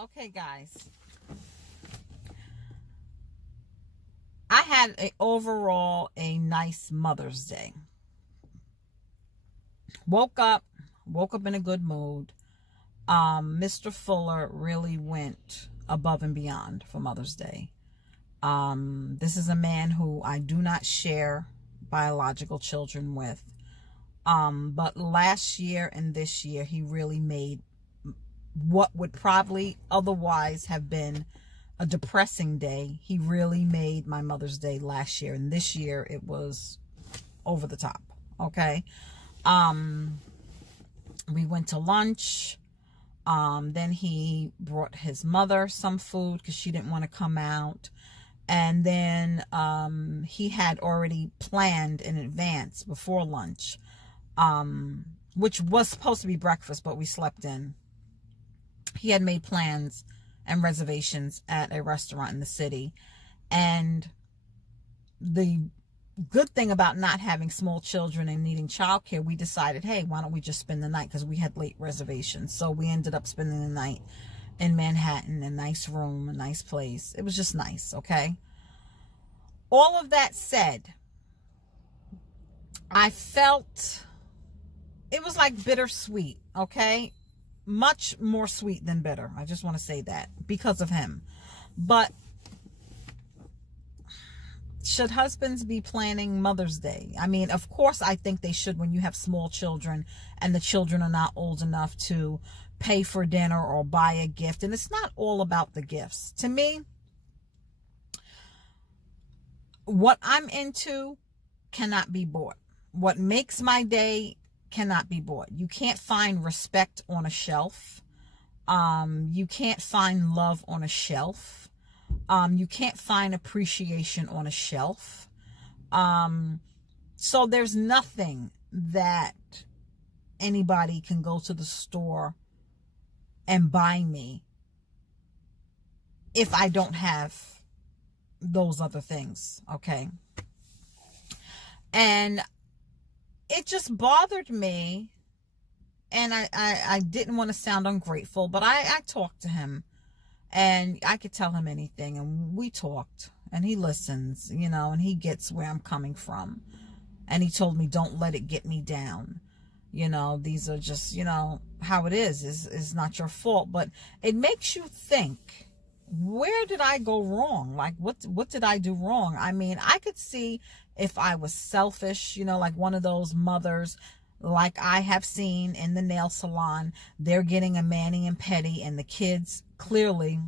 Okay, guys. I had overall a nice Mother's Day. Woke up in a good mood. Mr. Fuller really went above and beyond for Mother's Day. This is a man who I do not share biological children with. But last year and this year, he really made what would probably otherwise have been a depressing day. He really made my Mother's Day last year, and this year it was over the top. Okay. We went to lunch. Then he brought his mother some food because she didn't want to come out. And then he had already planned in advance before lunch, which was supposed to be breakfast, but we slept in. He had made plans and reservations at a restaurant in the city. And the good thing about not having small children and needing childcare, we decided, hey, why don't we just spend the night? Because we had late reservations. So we ended up spending the night in Manhattan, a nice room, a nice place. It was just nice, okay? All of that said, I felt it was like bittersweet, okay? Much more sweet than bitter. I just want to say that because of him. But should husbands be planning Mother's Day? I mean, of course, I think they should when you have small children and the children are not old enough to pay for dinner or buy a gift. And it's not all about the gifts. To me, what I'm into cannot be bought. What makes my day cannot be bought. You can't find respect on a shelf. You can't find love on a shelf. You can't find appreciation on a shelf. So there's nothing that anybody can go to the store and buy me if I don't have those other things, okay? And it just bothered me, and I didn't want to sound ungrateful, but I talked to him, and I could tell him anything, and we talked, and he listens, you know, and he gets where I'm coming from, and he told me, don't let it get me down. You know, these are just, you know, how it is not your fault, but it makes you think, where did I go wrong? Like, what did I do wrong? I mean, I could see if I was selfish, you know, like one of those mothers. like I have seen in the nail salon. They're getting a mani and pedi, and the kids clearly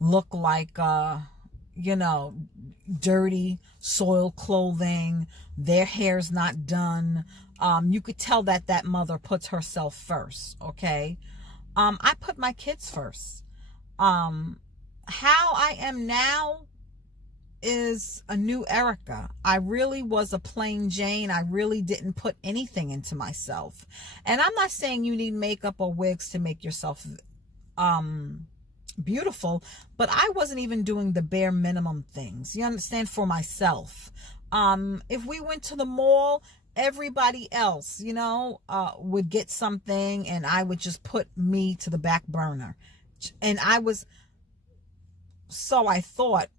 look like, you know, dirty, soiled clothing. Their hair's not done. You could tell that that mother puts herself first, okay? I put my kids first. How I am now is a new Erica. I really was a plain Jane. I really didn't put anything into myself. And I'm not saying you need makeup or wigs to make yourself beautiful, but I wasn't even doing the bare minimum things. You understand? For myself. If we went to the mall, everybody else, you know, would get something, and I would just put me to the back burner. And so I thought,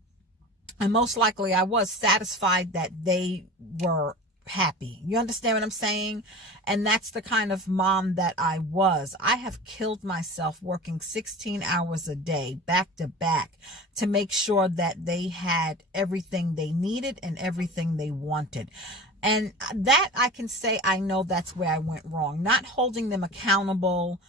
and most likely I was satisfied that they were happy. You understand what I'm saying? And that's the kind of mom that I was. I have killed myself working 16 hours a day, back to back, to make sure that they had everything they needed and everything they wanted. And that I can say, I know that's where I went wrong. Not holding them accountable,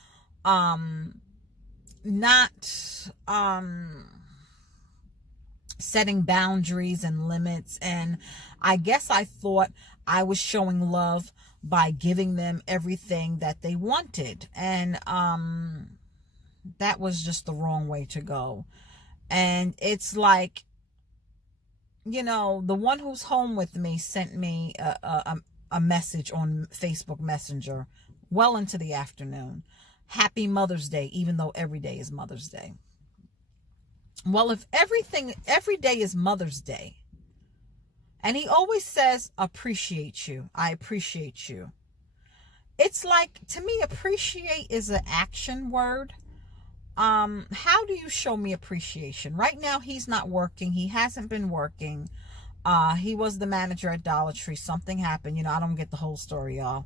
setting boundaries and limits. And I guess I thought I was showing love by giving them everything that they wanted. And that was just the wrong way to go. And it's like, you know, the one who's home with me sent me a message on Facebook Messenger well into the afternoon. Happy Mother's Day, even though every day is Mother's Day. Well, if every day is Mother's Day, and he always says, appreciate you. I appreciate you. It's like, to me, appreciate is an action word. How do you show me appreciation? Right now, he's not working. He hasn't been working. He was the manager at Dollar Tree. Something happened. You know, I don't get the whole story, y'all.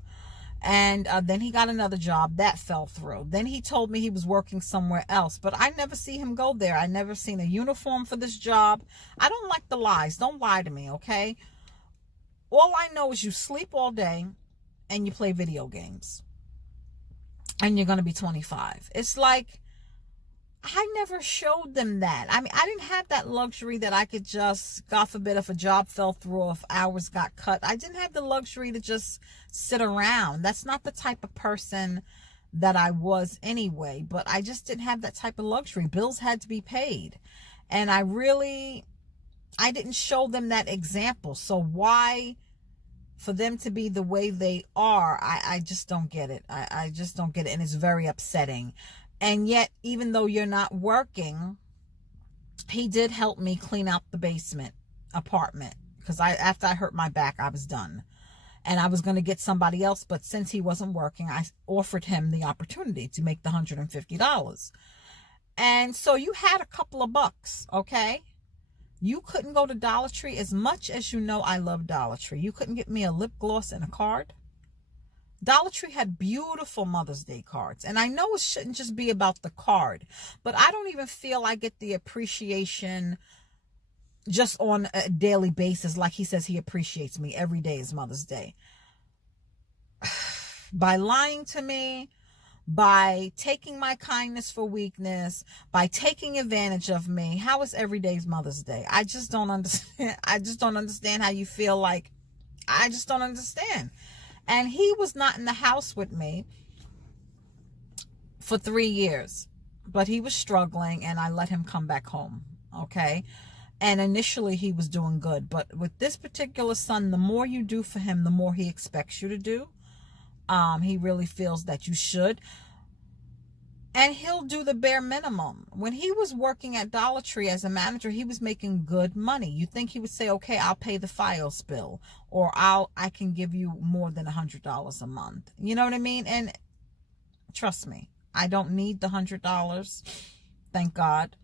And then he got another job that fell through. Then he told me he was working somewhere else, but I never see him go there. I never seen a uniform for this job. I don't like the lies. Don't lie to me, okay? All I know is you sleep all day and you play video games, and you're going to be 25. It's like, I never showed them that. I mean, I didn't have that luxury that I could just, God forbid, if a job fell through or if hours got cut, I didn't have the luxury to just sit around. That's not the type of person that I was anyway, but I just didn't have that type of luxury. Bills had to be paid. And I didn't show them that example. So why, for them to be the way they are, I just don't get it. I just don't get it. And it's very upsetting. And yet, even though you're not working, he did help me clean out the basement apartment. Because after I hurt my back, I was done. And I was going to get somebody else. But since he wasn't working, I offered him the opportunity to make the $150. And so you had a couple of bucks, okay? You couldn't go to Dollar Tree, as much as you know I love Dollar Tree. You couldn't get me a lip gloss and a card. Dollar Tree had beautiful Mother's Day cards. And I know it shouldn't just be about the card, but I don't even feel I get the appreciation just on a daily basis. Like he says he appreciates me. Every day is Mother's Day. By lying to me, by taking my kindness for weakness, by taking advantage of me. How is every day's Mother's Day? I just don't understand. I just don't understand how you feel like. I just don't understand. And he was not in the house with me for 3 years, but he was struggling, and I let him come back home. Okay. And initially he was doing good, but with this particular son, the more you do for him, the more he expects you to do. He really feels that you should. And he'll do the bare minimum. When he was working at Dollar Tree as a manager, he was making good money. You think he would say, okay, I'll pay the FiOS bill, or I can give you more than $100 a month. You know what I mean? And trust me, I don't need the $100. Thank God.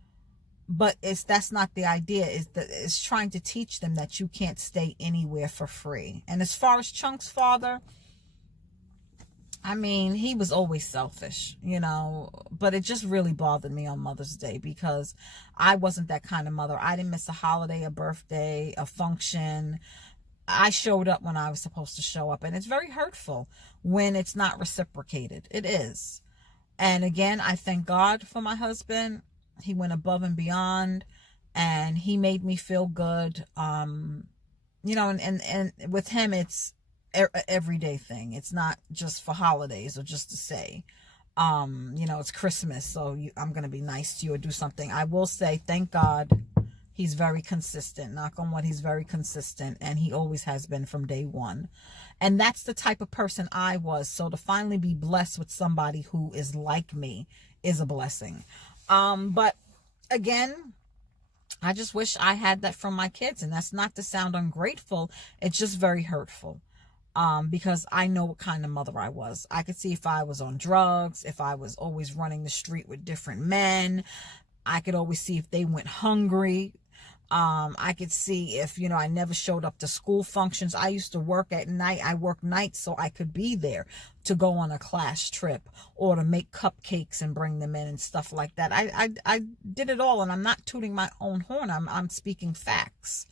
But that's not the idea. It's trying to teach them that you can't stay anywhere for free. And as far as Chunk's father, I mean, he was always selfish, you know, but it just really bothered me on Mother's Day because I wasn't that kind of mother. I didn't miss a holiday, a birthday, a function. I showed up when I was supposed to show up. And it's very hurtful when it's not reciprocated. It is. And again, I thank God for my husband. He went above and beyond, and he made me feel good. You know, and with him, it's everyday thing. It's not just for holidays or just to say, you know, it's Christmas, so I'm going to be nice to you or do something. I will say, thank God, he's very consistent. Knock on wood, he's very consistent, and he always has been from day one. And that's the type of person I was. So to finally be blessed with somebody who is like me is a blessing. But again, I just wish I had that from my kids. And that's not to sound ungrateful. It's just very hurtful. Because I know what kind of mother I was. I could see if I was on drugs, if I was always running the street with different men. I could always see if they went hungry. I could see if, you know, I never showed up to school functions. I used to work at night. I worked nights so I could be there to go on a class trip or to make cupcakes and bring them in and stuff like that. I did it all, and I'm not tooting my own horn. I'm speaking facts.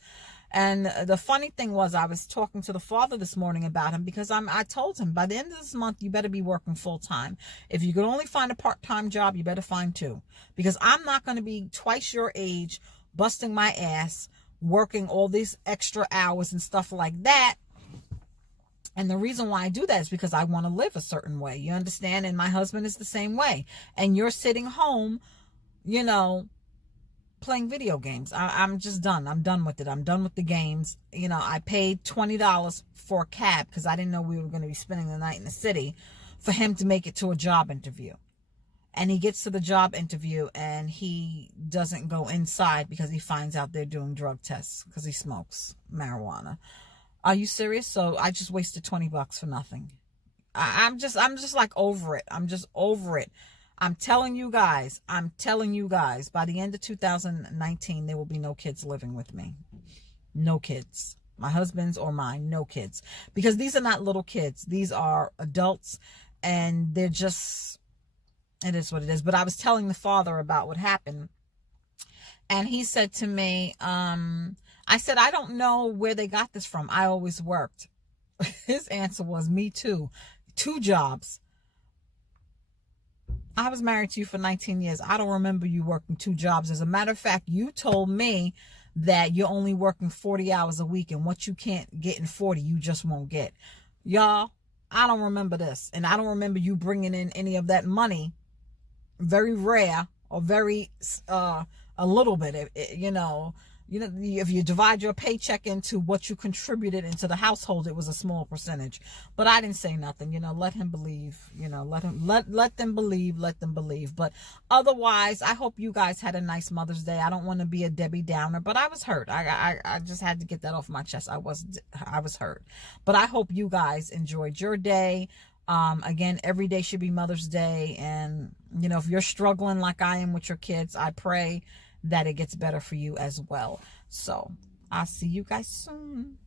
And the funny thing was, I was talking to the father this morning about him, because I told him, by the end of this month, you better be working full time. If you could only find a part-time job, you better find two, because I'm not going to be twice your age, busting my ass, working all these extra hours and stuff like that. And the reason why I do that is because I want to live a certain way. You understand? And my husband is the same way. And you're sitting home, you know, playing video games. I'm just done. I'm done with it. I'm done with the games. You know, I paid $20 for a cab because I didn't know we were going to be spending the night in the city, for him to make it to a job interview. And he gets to the job interview and he doesn't go inside because he finds out they're doing drug tests because he smokes marijuana. Are you serious? So I just wasted $20 for nothing. I'm just like over it. I'm just over it. I'm telling you guys, by the end of 2019, there will be no kids living with me. No kids. My husband's or mine, no kids. Because these are not little kids. These are adults, and they're just, it is what it is. But I was telling the father about what happened, and he said to me, I said, I don't know where they got this from. I always worked. His answer was, me too. 2 jobs. I was married to you for 19 years. I don't remember you working 2 jobs. As a matter of fact, you told me that you're only working 40 hours a week, and what you can't get in 40, you just won't get. Y'all, I don't remember this. And I don't remember you bringing in any of that money. Very rare, or very, a little bit, you know, if you divide your paycheck into what you contributed into the household, it was a small percentage. But I didn't say nothing, you know, let him believe, you know, let them believe. But otherwise, I hope you guys had a nice Mother's Day. I don't want to be a Debbie Downer, but I was hurt. I just had to get that off my chest. I was hurt. But I hope you guys enjoyed your day. Again, every day should be Mother's Day. And, you know, if you're struggling like I am with your kids, I pray that it gets better for you as well. So I'll see you guys soon.